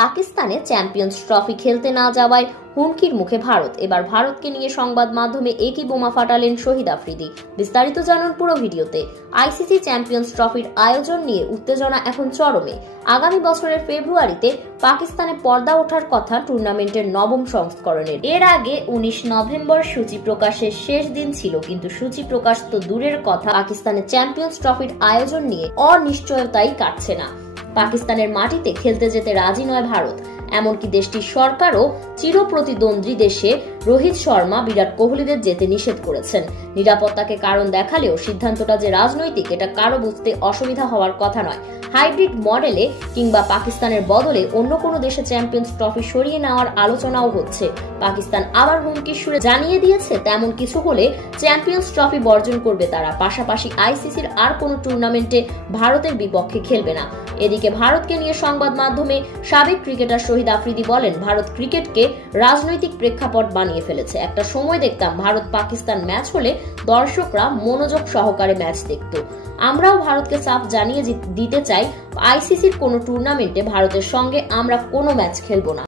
পাকিস্তানে champions trophy খেলতে না যাওয়ায় হুমকির মুখে ভারত। এবার ভারতকে নিয়ে সংবাদ মাধ্যমে একই বোমা ফাটালেন শহীদ আফ্রিদি। বিস্তারিত জানুন পুরো ভিডিওতে। আইসিসি চ্যাম্পিয়ন্স ট্রফির আয়োজন নিয়ে উত্তেজনা এখন চরমে। আগামী বছরের ফেব্রুয়ারিতে পাকিস্তানে পর্দা ওঠার কথা টুর্নামেন্টের নবম সংস্করণের। এর আগে 19 নভেম্বর সূচি প্রকাশের শেষ দিন ছিল, কিন্তু সূচি প্রকাশ তো দূরের কথা, পাকিস্তানে চ্যাম্পিয়ন্স ট্রফির আয়োজন নিয়ে অনিশ্চয়তাই কাটছে না। পাকিস্তানের মাটিতে খেলতে যেতে রাজি নয় ভারত। এমনকি দেশটির সরকারও চিরপ্রতিদ্বন্দ্বী দেশে রোহিত শর্মা, বিরাট কোহলিদের যেতে নিষেধ করেছেন। নিরাপত্তাকে কারণ দেখালেও সিদ্ধান্তটা যে রাজনৈতিক, এটা কারো বুঝতে অসুবিধা হওয়ার কথা নয়। হাইব্রিড মডেলে কিংবা পাকিস্তানের বদলে অন্য কোনো দেশে চ্যাম্পিয়ন্স ট্রফি সরিয়ে নেওয়ার আলোচনাও হচ্ছে। পাকিস্তান আবার হুমকির সুরে জানিয়ে দিয়েছে, তেমন কিছু হলে চ্যাম্পিয়ন্স ট্রফি বর্জন করবে তারা। পাশাপাশি আইসিসির আর কোনো টুর্নামেন্টে ভারতের বিপক্ষে খেলবে না। এদিকে ভারতকে নিয়ে সংবাদ মাধ্যমে সাবেক ক্রিকেটার শহীদ আফ্রিদি বলেন, ভারত ক্রিকেটকে রাজনৈতিক প্রেক্ষাপট বানিয়ে ফেলেছে। একটা সময় দেখতাম ভারত পাকিস্তান ম্যাচ হলে দর্শকরা মনোযোগ সহকারে ম্যাচ দেখত। আমরাও ভারতকে চাপ জানিয়ে দিতে চাই, আইসিসির কোনো টুর্নামেন্টে ভারতের সঙ্গে আমরা কোনো ম্যাচ খেলবো না।